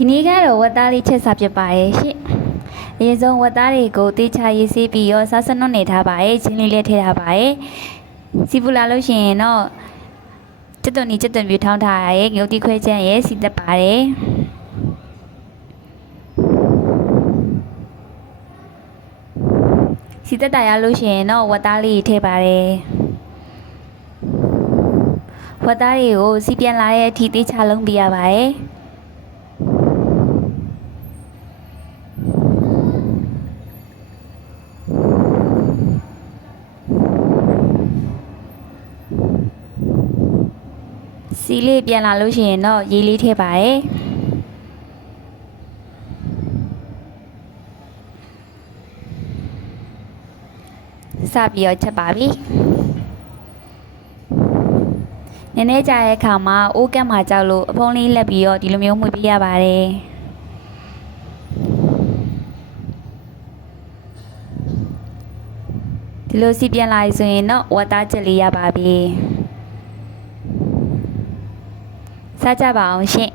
ဒီနေ့ကတော့ဝတ်သားလေးချက်စားဖြစ်ပါရဲ့ရှင့်။အရင်ဆုံးဝတ်သားတွေကိုတေချာရေးဆေးပြီးရောစားစနွတ်နေထားပါရဲ့။ချင်းလေးလေးထည့်ထားပါရဲ့။စီပူလာလို့ရှိရင်တော့ကျက်သွန်နီကျက်သွန်ပြူထောင်းထားရရဲ့။ငုတ်တီခွဲချမ်းရဲ့စီသက်ပါတယ်။စီသက်တာရလို့ရှိရင်တော့ဝတ်သားလေးထည့်ပါတယ်။ဝတ်သားတွေကိုစီပြန်လာတဲ့အထိတေချာလုံးပြရပါရဲ့။စီလေးပြန်လာလို့ရှိရင်တော့ရေးလေးထည့်ပါရဲ့စပြီးတော့ချက်ပါပြီနည်းနည်းကြာတဲ့အခါမှာအိုးကန့်မှာကြောက်လို့အဖုံးလေးလက်ပြီးတော့ဒီလိုမျိုးမှွေပြရပါတယ်ဒီလိုစီပြန်လာဆိုရင်တော့ဝတ်သားချက်လေးရပါပြီစားကြပါအောင်ရှင့်